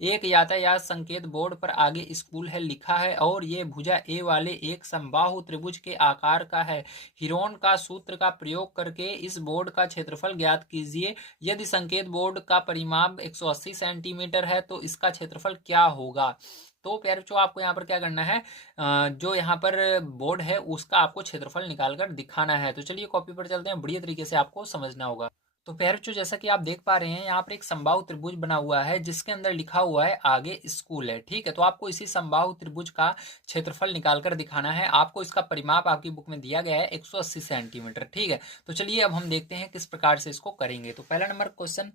एक यातायात संकेत बोर्ड पर आगे स्कूल है लिखा है और ये भुजा ए वाले एक समबाहु त्रिभुज के आकार का है। हिरोन का सूत्र का प्रयोग करके इस बोर्ड का क्षेत्रफल ज्ञात कीजिए। यदि संकेत बोर्ड का परिमाप 180 सेंटीमीटर है तो इसका क्षेत्रफल क्या होगा। तो प्यारे बच्चों आपको यहाँ पर क्या करना है, जो यहाँ पर बोर्ड है उसका आपको क्षेत्रफल निकालकर दिखाना है। तो चलिए कॉपी पर चलते हैं, बढ़िया तरीके से आपको समझना होगा। तो प्यारे बच्चों जैसा कि आप देख पा रहे हैं यहाँ पर एक समबाहु त्रिभुज बना हुआ है जिसके अंदर लिखा हुआ है आगे स्कूल है। ठीक है, तो आपको इसी समबाहु त्रिभुज का क्षेत्रफल निकालकर दिखाना है। आपको इसका परिमाप आपकी बुक में दिया गया है 180 सेंटीमीटर। ठीक है, तो चलिए अब हम देखते हैं किस प्रकार से इसको करेंगे। तो पहला नंबर क्वेश्चन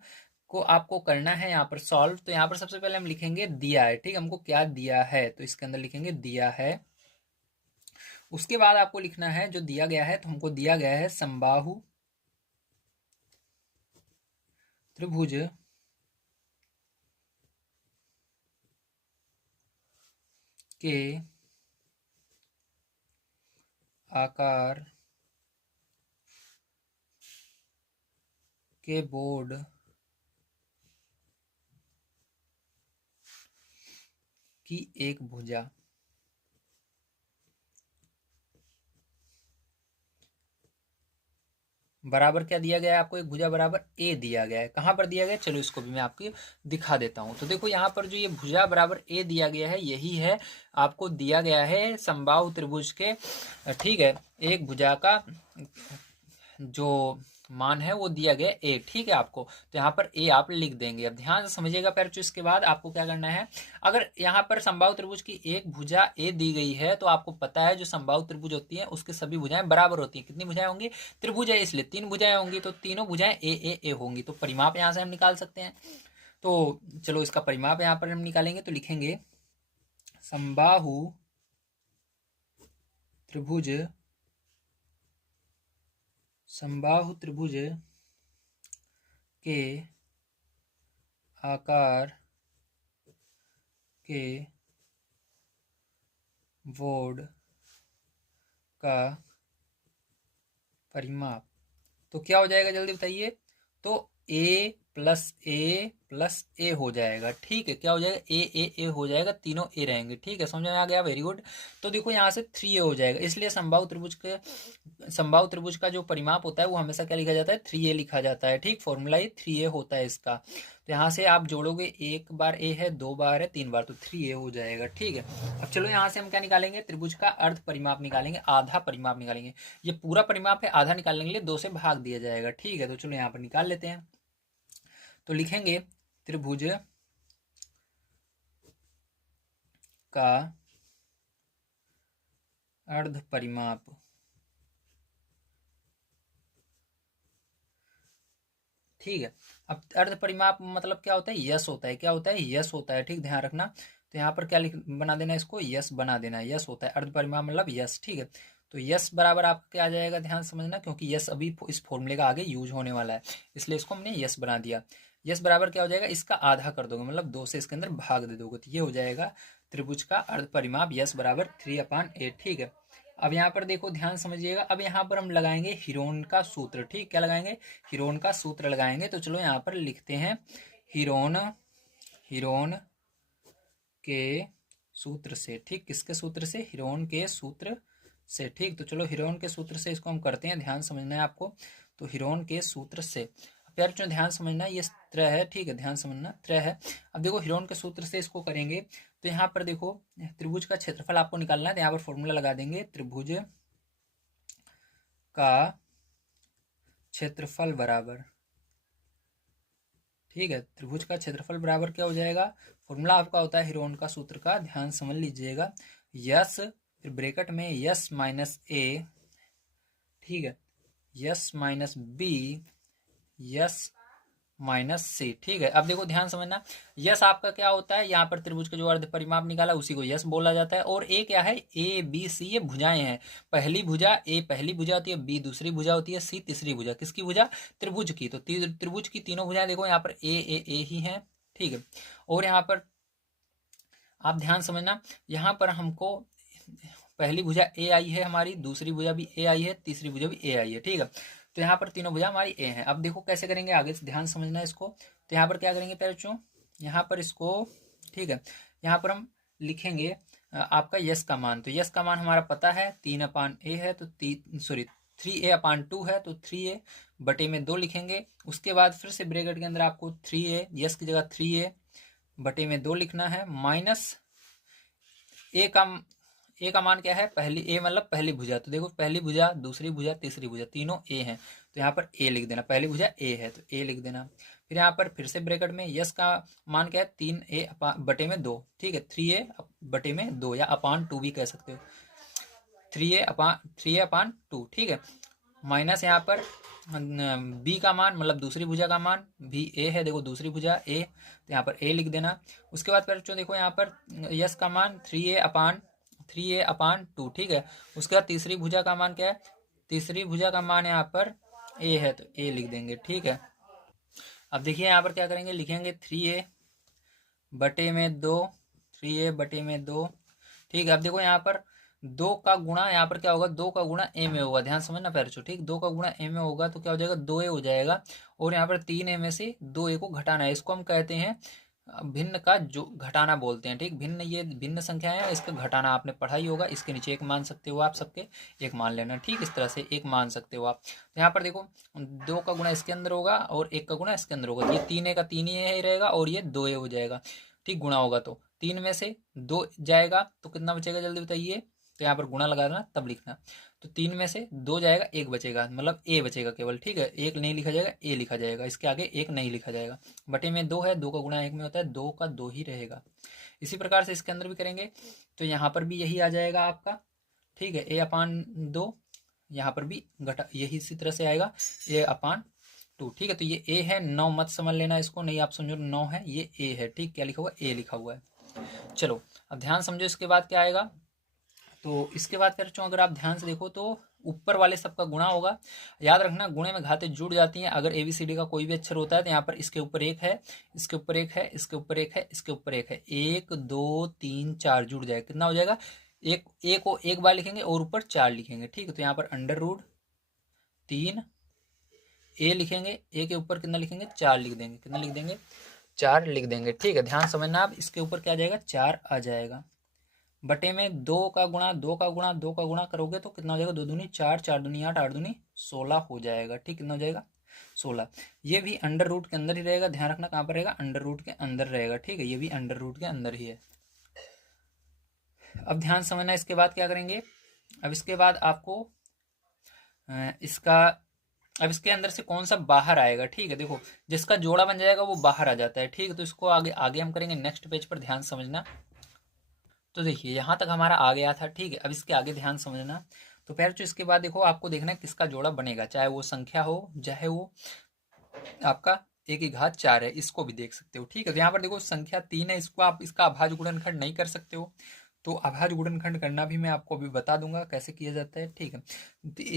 को आपको करना है यहाँ पर सॉल्व। तो यहाँ पर सबसे पहले हम लिखेंगे दिया है। ठीक है, हमको क्या दिया है तो इसके अंदर लिखेंगे दिया है। उसके बाद आपको लिखना है जो दिया गया है, तो हमको दिया गया है समबाहु त्रिभुज के आकार के बोर्ड की एक भुजा बराबर क्या दिया गया है आपको, एक भुजा बराबर ए दिया गया है। कहाँ पर दिया गया है, चलो इसको भी मैं आपको दिखा देता हूँ। तो देखो यहाँ पर जो ये भुजा बराबर ए दिया गया है यही है आपको दिया गया है समबाहु त्रिभुज के। ठीक है, एक भुजा का जो मान है वो दिया गया ए। ठीक है, आपको तो यहाँ पर ए आप लिख देंगे। अब ध्यान से समझिएगा पैर, इसके बाद आपको क्या करना है, अगर यहाँ पर समबाहु त्रिभुज की एक भुजा ए दी गई है तो आपको पता है जो समबाहु त्रिभुज होती है उसके सभी भुजाएं बराबर होती हैं। कितनी भुजाएं होंगी, त्रिभुज है इसलिए 3 भुजाएं होंगी, तो तीनों भुजाएं ए ए ए होंगी। तो परिमाप यहाँ से हम निकाल सकते हैं। तो चलो इसका परिमाप यहाँ पर हम निकालेंगे। तो लिखेंगे समबाहु त्रिभुज समबाहु त्रिभुज के आकार के बोर्ड का परिमाप तो क्या हो जाएगा जल्दी बताइए। तो a प्लस ए प्लस ए हो जाएगा। ठीक है, क्या हो जाएगा, ए हो जाएगा, तीनों ए रहेंगे। ठीक है, समझ में आ गया, वेरी गुड। तो देखो यहाँ से 3a हो जाएगा, इसलिए समबाहु त्रिभुज का जो परिमाप होता है वो हमेशा क्या लिखा जाता है, 3a लिखा जाता है। ठीक, फॉर्मूला ही 3a होता है इसका। तो यहाँ से आप जोड़ोगे, एक बार ए है, 2 बार है, 3 बार, तो 3a हो जाएगा। ठीक है, अब चलो यहाँ से हम क्या निकालेंगे, त्रिभुज का अर्ध परिमाप निकालेंगे, आधा परिमाप निकालेंगे। ये पूरा परिमाप है, आधा निकालने के लिए 2 से भाग दिया जाएगा। ठीक है, तो चलो यहाँ पर निकाल लेते हैं। तो लिखेंगे त्रिभुज का अर्ध परिमाप ठीक है, अब अर्ध परिमाप मतलब क्या होता है, यस होता है। क्या होता है, यस होता है। ठीक, ध्यान रखना। तो यहाँ पर क्या लिख बना देना है, इसको यस बना देना है। यस होता है अर्ध परिमाप मतलब यस। ठीक है, तो यस बराबर आपका क्या आ जाएगा, ध्यान समझना, क्योंकि यस अभी इस फॉर्मूले का आगे यूज होने वाला है, इसलिए इसको हमने यस बना दिया। यस बराबर क्या हो जाएगा, इसका आधा कर दोगे, मतलब 2 से इसके अंदर भाग दे दोगे, तो ये हो जाएगा त्रिभुज का अर्ध परिमाप यस बराबर 3/8। ठीक है, अब यहाँ पर देखो ध्यान समझिएगा। अब यहाँ पर हम लगाएंगे हिरोन का सूत्र। ठीक, क्या लगाएंगे, हिरोन का सूत्र लगाएंगे। तो चलो यहाँ पर लिखते हैं हिरोन हिरोन के सूत्र से। ठीक, किसके सूत्र से, हिरोन के सूत्र से। ठीक, तो चलो हिरोन के सूत्र से इसको हम करते हैं, ध्यान समझना है आपको। तो हिरोन के सूत्र से प्यार जो ध्यान समझना है, ये त्रय है। ठीक है, ध्यान समझना, त्रय है। अब देखो हिरोन के सूत्र से इसको करेंगे तो यहाँ पर देखो त्रिभुज का क्षेत्रफल आपको निकालना है, तो यहाँ पर फॉर्मूला लगा देंगे, त्रिभुज का क्षेत्रफल बराबर। ठीक है, त्रिभुज का क्षेत्रफल बराबर क्या हो जाएगा, फॉर्मूला आपका होता है हिरोन का सूत्र का, ध्यान समझ लीजिएगा, यस फिर ब्रैकेट में यस माइनस ए, ठीक है, yes minus B, yes minus C. ठीक है, अब देखो ध्यान समझना, यस आपका क्या होता है, यहाँ पर त्रिभुज का जो अर्ध परिमाप निकाला उसी को यस बोला जाता है। और ए क्या है, ए बी सी ये भुजाएं हैं। पहली भुजा ए पहली भुजा होती है, बी दूसरी भुजा होती है, सी तीसरी भुजा। किसकी भुजा, त्रिभुज की। तो त्रिभुज की तीनों भुजाएं देखो यहाँ पर ए ही है। ठीक है, और यहाँ पर आप ध्यान समझना, यहाँ पर हमको पहली भुजा ए आई है हमारी, दूसरी भुजा भी ए आई है, तीसरी भुजा भी ए आई है। ठीक है, तो यहाँ पर तीनों भुजा हमारी ए हैं। अब देखो कैसे करेंगे, आगे से ध्यान समझना है इसको। तो यहाँ पर क्या करेंगे बच्चों, यहाँ पर इसको ठीक है। यहाँ पर हम लिखेंगे आपका यस का मान। तो यस का मान हमारा पता है 3/a है, तो 3a/2 है, तो 3a बटे में 2 लिखेंगे। उसके बाद फिर से ब्रैकेट के अंदर आपको 3a, यस की जगह 3a बटे में 2 लिखना है, माइनस ए का मान क्या है, पहली ए मतलब पहली भुजा। तो देखो पहली भुजा, दूसरी भुजा, तीसरी भुजा, तीनों ए हैं, तो यहाँ पर ए लिख देना। पहली भुजा ए है तो ए लिख देना। फिर यहाँ पर फिर से ब्रैकेट में यस का मान क्या है, 3a बटे में 2, ठीक है, 3a बटे में 2 या अपान 2 भी कह सकते हो, 3a/2, ठीक है। माइनस यहाँ पर बी का मान मतलब दूसरी भुजा का मान, भी ए है, देखो दूसरी भुजा ए, तो यहाँ पर ए लिख देना। उसके बाद बच्चों देखो यहाँ पर यस का मान 3a/2, ठीक है। उसके बाद तीसरी भुजा का मान क्या है, तीसरी भुजा का मान यहाँ पर ए है, तो ए लिख देंगे, ठीक है। अब देखिए यहाँ पर क्या करेंगे, लिखेंगे 3a बटे में 2, 3a बटे में 2, ठीक है। अब देखो यहाँ पर 2 का गुणा, यहाँ पर क्या होगा, 2 का गुणा a में होगा, ध्यान समझना पैरचो, ठीक। 2 का गुणा a में होगा तो क्या हो जाएगा, 2a हो जाएगा। और यहाँ पर 3a में से 2a को घटाना है, इसको हम कहते हैं भिन्न का जो घटाना बोलते हैं, ठीक। भिन्न, ये भिन्न संख्या है, इसका घटाना आपने पढ़ा ही होगा। इसके नीचे एक मान सकते हो आप, सबके एक मान लेना, ठीक। इस तरह से एक मान सकते हो आप। तो यहाँ पर देखो 2 का गुणा इसके अंदर होगा और 1 का गुणा इसके अंदर होगा, ये 3a का 3a ही रहेगा और ये 2a हो जाएगा, ठीक। गुणा होगा तो 3 में से 2 जाएगा तो कितना बचेगा, जल्दी बताइए। तो यहाँ पर गुणा लगा देना तब लिखना। तो 3 में से 2 जाएगा, 1 बचेगा, मतलब ए बचेगा केवल, ठीक है। 1 नहीं लिखा जाएगा, ए लिखा जाएगा, इसके आगे 1 नहीं लिखा जाएगा। बटे में 2 है, 2 का गुणा 1 में होता है, 2 का 2 ही रहेगा। इसी प्रकार से इसके अंदर भी करेंगे तो यहाँ पर भी यही आ जाएगा आपका, ठीक है। a/2, यहाँ पर भी घटा यही इसी तरह से आएगा, a/2, ठीक है। तो ये a है, 9 मत समझ लेना इसको, नहीं आप समझो 9 है, ये a है, ठीक। क्या लिखा हुआ, a लिखा हुआ है। चलो अब ध्यान समझो, इसके बाद क्या आएगा। तो इसके बाद फिर अगर आप ध्यान से देखो तो ऊपर वाले सबका गुणा होगा। याद रखना गुणे में घातें जुड़ जाती हैं। अगर ABCD का कोई भी अक्षर होता है तो यहाँ पर इसके ऊपर 1 है, इसके ऊपर 1 है, इसके ऊपर 1 है, इसके ऊपर 1 है, 1 2 3 4 जुड़ जाएगा, कितना हो जाएगा, एक ए को एक बार लिखेंगे और ऊपर 4 लिखेंगे, ठीक है। तो यहाँ पर √3 ए लिखेंगे, ए के ऊपर कितना लिखेंगे, 4 लिख देंगे, कितना लिख देंगे, 4 लिख देंगे, ठीक है। ध्यान समझना आप, इसके ऊपर क्या आ जाएगा, 4 आ जाएगा। बटे में 2 का गुणा, 2 का गुणा, 2 का गुणा करोगे तो कितना हो जाएगा, 2 दूनी 4, 4 दूनी 8, 8 दूनी 16 हो जाएगा, ठीक। कितना हो जाएगा, 16। ये भी अंडर रूट के अंदर ही रहेगा, ध्यान रखना कहाँ पर रहेगा, अंडर रूट के अंदर रहेगा, ठीक है। ये भी अंडर रूट के अंदर ही है। अब ध्यान समझना, इसके बाद क्या करेंगे। अब इसके बाद आपको इसका, अब इसके अंदर से कौन सा बाहर आएगा, ठीक है। देखो जिसका जोड़ा बन जाएगा वो बाहर आ जाता है, ठीक है। तो इसको आगे आगे हम करेंगे नेक्स्ट पेज पर, ध्यान समझना। तो देखिए यहाँ तक हमारा आ गया था, ठीक है। अब इसके आगे ध्यान समझना। तो फिर जो इसके बाद देखो आपको देखना है किसका जोड़ा बनेगा, चाहे वो संख्या हो, चाहे वो आपका a⁴ है, इसको भी देख सकते हो, ठीक है। तो यहाँ पर देखो संख्या 3 है, इसको आप इसका अभाज्य गुणनखंड नहीं कर सकते हो, तो अभाज्य गुणनखंड करना भी मैं आपको अभी बता दूंगा कैसे किया जाता है, ठीक है।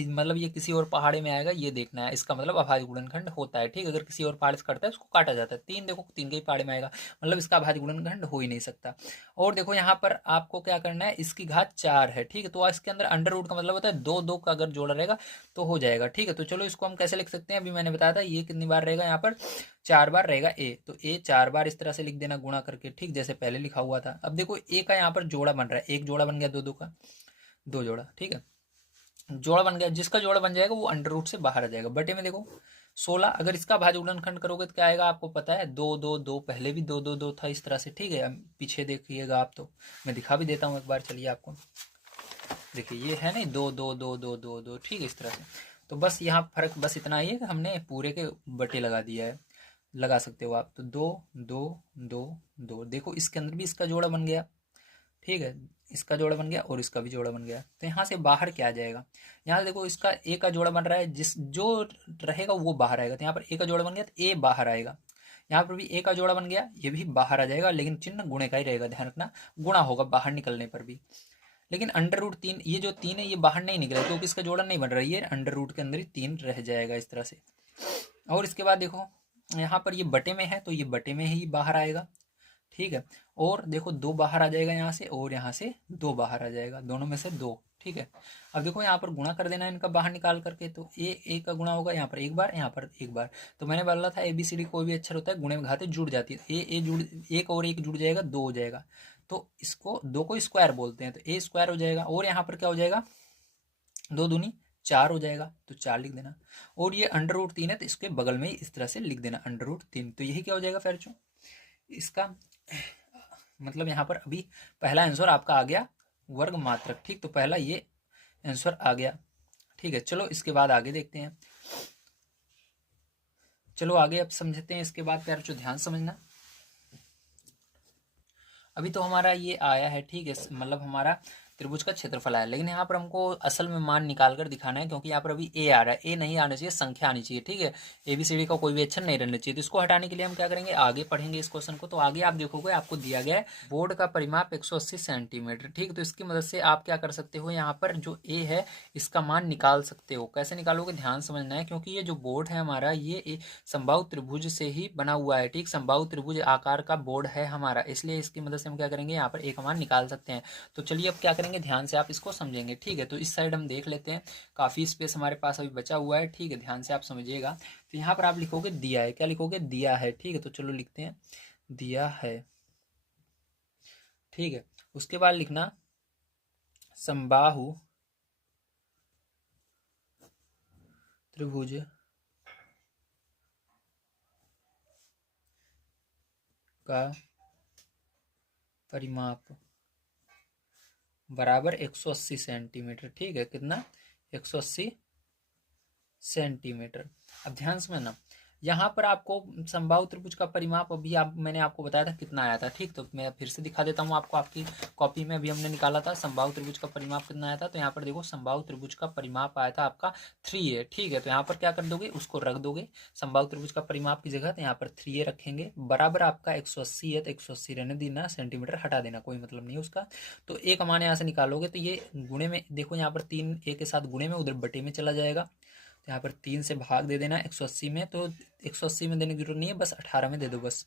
मतलब ये किसी और पहाड़े में आएगा, ये देखना है, इसका मतलब अभाज्य गुणनखंड होता है, ठीक है। अगर किसी और पहाड़ से करता है उसको काटा जाता है। 3 देखो 3 के ही पहाड़े में आएगा, मतलब इसका अभाज्य गुणनखंड हो ही नहीं सकता। और देखो यहाँ पर आपको क्या करना है, इसकी घात 4 है, ठीक है। तो इसके अंदर अंडर रूट का मतलब होता है 2 2 का अगर जोड़ा रहेगा तो हो जाएगा, ठीक है। तो चलो इसको हम कैसे लिख सकते हैं, अभी मैंने बताया था, ये कितनी बार रहेगा, यहाँ पर 4 बार रहेगा a, तो a 4 बार इस तरह से लिख देना गुणा करके, ठीक, जैसे पहले लिखा हुआ था। अब देखो a का यहाँ पर जोड़ा बन रहा है, एक जोड़ा बन गया, 2 2 का 2 जोड़ा, ठीक है, जोड़ा बन गया। जिसका जोड़ा बन जाएगा वो अंडर रूट से बाहर आ जाएगा। बटे में देखो 16, अगर इसका भाज्य गुणनखंड करोगे तो क्या आएगा, आपको पता है 2 2 2, पहले भी 2 2 2 था इस तरह से, ठीक है। पीछे देखिएगा आप, तो मैं दिखा भी देता हूँ एक बार, चलिए आपको देखिए, ये है नहीं 2 2 2 2 2 2, ठीक है, इस तरह से। तो बस यहाँ फर्क बस इतना ही है कि हमने पूरे के बटे लगा दिया है, लगा सकते हो आप। तो 2 2 2 2, देखो इसके अंदर भी इसका जोड़ा बन गया, ठीक है, इसका जोड़ा बन गया और इसका भी जोड़ा बन गया। तो यहाँ से बाहर क्या आ जाएगा, यहाँ से देखो इसका ए का जोड़ा बन रहा है, जिस जो रहेगा वो बाहर आएगा। तो यहाँ पर ए का जोड़ा बन गया तो ए बाहर आएगा, यहाँ पर भी ए का जोड़ा बन गया, ये भी बाहर आ जाएगा, लेकिन चिन्ह गुणे का ही रहेगा, ध्यान रखना गुणा होगा बाहर निकलने पर भी। लेकिन अंडर रूट 3, ये जो 3 है ये बाहर नहीं निकला क्योंकि इसका जोड़ा नहीं बन रहा है, ये अंडर रूट के अंदर ही 3 रह जाएगा इस तरह से। और इसके बाद देखो यहाँ पर ये बटे में है तो ये बटे में ही बाहर आएगा, ठीक है। और देखो 2 बाहर आ जाएगा यहाँ से, और यहाँ से 2 बाहर आ जाएगा, दोनों में से 2, ठीक है। अब देखो यहाँ पर गुणा कर देना है इनका बाहर निकाल करके, तो ए का गुणा होगा यहाँ पर एक बार, यहाँ पर एक बार। तो मैंने बोला था ABCD कोई भी अक्षर होता है गुणे में घाते जुड़ जाती है, ए जुड़, एक और एक जुड़ जाएगा, दो हो जाएगा, तो इसको दो को स्क्वायर बोलते हैं, तो ए स्क्वायर हो जाएगा। और यहाँ पर क्या हो जाएगा, दो दूनी चार हो जाएगा, तो चार लिख देना। और ये √3 है, तो इसके बगल में ही इस तरह से लिख देना √3। तो यही क्या हो जाएगा फिर इसका मतलब यहाँ पर अभी पहला आंसर आपका आ गया वर्ग मात्रक। ठीक, तो पहला ये आंसर आ गया। ठीक है, चलो इसके बाद आगे देखते हैं। चलो आगे अब समझते हैं इसके बाद प्यार, जो ध्यान समझना। अभी तो हमारा ये आया है, ठीक है, मतलब हमारा त्रिभुज का क्षेत्रफल आया, लेकिन यहाँ पर हमको असल में मान निकाल कर दिखाना है, क्योंकि यहाँ पर अभी ए आ रहा है, ए नहीं आना चाहिए, संख्या आनी चाहिए। ठीक है, ABCD का कोई भी अक्षर नहीं रहना चाहिए। तो इसको हटाने के लिए हम क्या करेंगे, आगे पढ़ेंगे इस क्वेश्चन को। तो आगे आप देखोगे आपको दिया गया है बोर्ड का परिमाप 180 सेंटीमीटर। ठीक, तो इसकी मदद से आप क्या कर सकते हो, यहाँ पर जो ए है इसका मान निकाल सकते हो। कैसे निकालोगे, ध्यान समझना है, क्योंकि ये जो बोर्ड है हमारा, ये समबाहु त्रिभुज से ही बना हुआ है। ठीक, समबाहु त्रिभुज आकार का बोर्ड है हमारा, इसलिए इसकी मदद से हम क्या करेंगे, यहाँ पर ए का मान निकाल सकते हैं। तो चलिए अब क्या करेंगे, ध्यान से आप इसको समझेंगे। ठीक है, तो इस साइड हम देख लेते हैं, काफी स्पेस हमारे पास अभी बचा हुआ है। ठीक है, ध्यान से आप समझिएगा। तो यहाँ पर आप लिखोगे दिया है, क्या लिखोगे, दिया है। ठीक है, तो चलो लिखते हैं दिया है। ठीक है, उसके बाद लिखना समबाहु त्रिभुज का परिमाप बराबर 180 सेंटीमीटर। ठीक है, कितना, 180 सेंटीमीटर। अब ध्यान समझना, यहाँ पर आपको समबाहु त्रिभुज का परिमाप अभी मैंने आपको बताया था कितना आया था। ठीक, तो मैं फिर से दिखा देता हूँ आपको, आपकी कॉपी में अभी हमने निकाला था समबाहु त्रिभुज का परिमाप कितना आया था। तो यहाँ पर देखो समबाहु त्रिभुज का परिमाप आया था आपका 3a। ठीक है, तो यहाँ पर क्या कर दोगे, उसको रख दोगे समबाहु त्रिभुज का परिमाप की जगह, तो यहाँ पर 3a रखेंगे, बराबर आपका 180 है, तो 180 रहने देना, सेंटीमीटर हटा देना, कोई मतलब नहीं है उसका। तो ए का मान यहाँ से निकालोगे, तो ये गुणे में देखो, यहाँ पर 3a के साथ गुणे में, उधर बटे में चला जाएगा। तो यहाँ पर 3 से भाग दे देना 180 में, तो 180 में देने की जरूरत नहीं है, बस 18 में दे दो बस।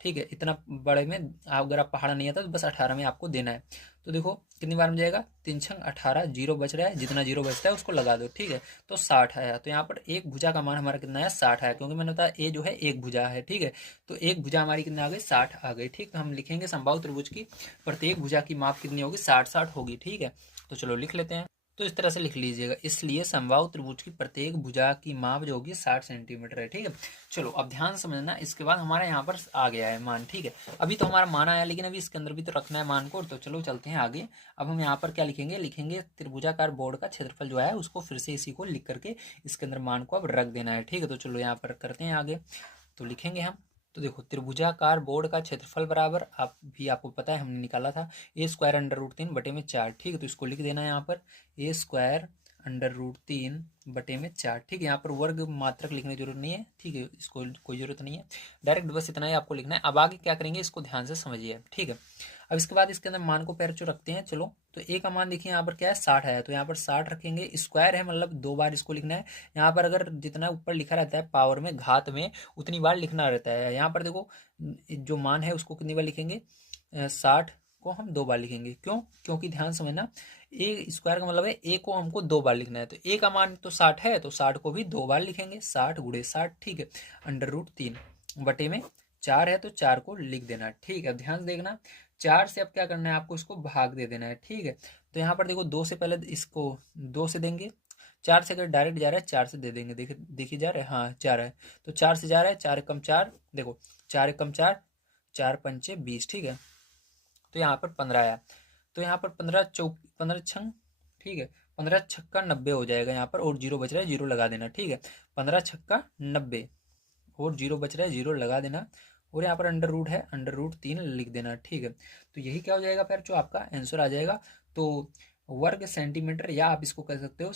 ठीक है, इतना बड़े में अगर आप पहाड़ा नहीं आता तो बस 18 में आपको देना है। तो देखो कितनी बार में जाएगा, 3 छंग 18, जीरो बच रहा है, जितना जीरो बचता है उसको लगा दो। ठीक है, तो 60 आया। तो यहाँ पर एक भुजा का मान हमारा कितना है, 60 आया, क्योंकि मैंने बताया ए जो है एक भुजा है। ठीक है, तो एक भुजा हमारी कितनी आ गई, 60 आ गई। ठीक, तो हम लिखेंगे समबाहु त्रिभुज की प्रत्येक भुजा की माप कितनी होगी, 60 होगी। ठीक है, तो चलो लिख लेते हैं। तो इस तरह से लिख लीजिएगा, इसलिए समबाहु त्रिभुज की प्रत्येक भुजा की माप जो होगी 60 सेंटीमीटर है। ठीक है, चलो अब ध्यान समझना, इसके बाद हमारा यहाँ पर आ गया है मान। ठीक है, अभी तो हमारा मान आया, लेकिन अभी इसके अंदर भी तो रखना है मान को। तो चलो चलते हैं आगे। अब हम यहाँ पर क्या लिखेंगे, लिखेंगे त्रिभुजाकार बोर्ड का क्षेत्रफल जो है उसको फिर से इसी को लिख करके इसके अंदर मान को अब रख देना है। ठीक है, तो चलो यहाँ पर करते हैं आगे, तो लिखेंगे हम। तो देखो त्रिभुजाकार बोर्ड का क्षेत्रफल बराबर, आप भी आपको पता है हमने निकाला था, a² √3/4। ठीक है, तो इसको लिख देना है यहाँ पर a²√3/4। ठीक है, यहाँ पर वर्ग मात्रक लिखने की जरूरत नहीं है। ठीक है, इसको कोई जरूरत नहीं है, डायरेक्ट बस इतना ही आपको लिखना है। अब आगे क्या करेंगे इसको ध्यान से समझिए। ठीक है, अब इसके बाद इसके अंदर मान को पैर जो रखते हैं। चलो, तो ए का मान देखिए, यहाँ पर क्या है, 60 है, तो यहाँ पर 60 रखेंगे। स्क्वायर है, मतलब 2 बार इसको लिखना है। यहाँ पर अगर जितना ऊपर लिखा रहता है पावर में, घात में, उतनी बार लिखना रहता है। यहाँ पर देखो जो मान है उसको कितनी बार लिखेंगे, 60 को हम 2 बार लिखेंगे। क्यों, क्योंकि ध्यान समझना, ए स्क्वायर का मतलब है ए को हमको 2 बार लिखना है। तो ए का मान तो 60 है, तो 60 को भी 2 बार लिखेंगे, 60 × 60। ठीक है, √3 बटे में 4 है, तो 4 को लिख देना। ठीक है, ध्यान देखना, 4 से अब क्या करना है आपको, इसको भाग दे देना है। ठीक है, तो यहाँ पर देखो 2 से पहले इसको 2 से देंगे, 4 से अगर डायरेक्ट जा रहा है 4 से दे देंगे। देखिए जा रहा है, हाँ 4 है, तो 4 से जा रहा है, 4 एकम 4, देखो 4 एकम 4, 4 पंचे 20। ठीक है, तो यहाँ पर 15 आया। तो यहाँ पर 15 छंग, ठीक है, 15 छक्का 90 हो जाएगा यहाँ पर, और जीरो बच रहा है, जीरो लगा देना। ठीक है, 15 छक्का 90, और जीरो बच रहा है, जीरो लगा देना। और यहाँ पर अंडर रूट है, √3 लिख देना। ठीक है, तो यही क्या हो जाएगा फिर, जो आपका आंसर आ जाएगा। तो वर्ग सेंटीमीटर, या आप इसको कह सकते हो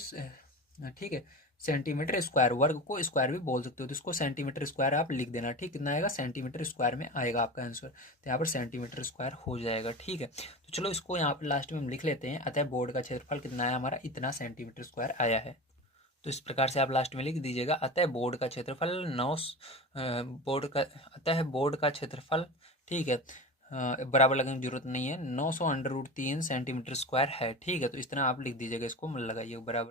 ठीक है, सेंटीमीटर स्क्वायर, वर्ग को स्क्वायर भी बोल सकते हो, तो इसको सेंटीमीटर स्क्वायर आप लिख देना। ठीक, कितना आएगा, सेंटीमीटर स्क्वायर में आएगा आपका आंसर। तो यहाँ पर सेंटीमीटर स्क्वायर हो जाएगा। ठीक है, तो चलो इसको यहाँ पर लास्ट में हम लिख लेते हैं, अतः बोर्ड का क्षेत्रफल कितना आया हमारा, इतना सेंटीमीटर स्क्वायर आया है। तो इस प्रकार से आप लास्ट में लिख दीजिएगा, अतः बोर्ड का क्षेत्रफल 9 बोर्ड का अतः बोर्ड का क्षेत्रफल, ठीक है, बराबर लगाने की जरूरत नहीं है, 900 अंडर रूट 3 सेंटीमीटर स्क्वायर है। ठीक है, तो इस तरह आप लिख दीजिएगा, इसको लगाइए बराबर।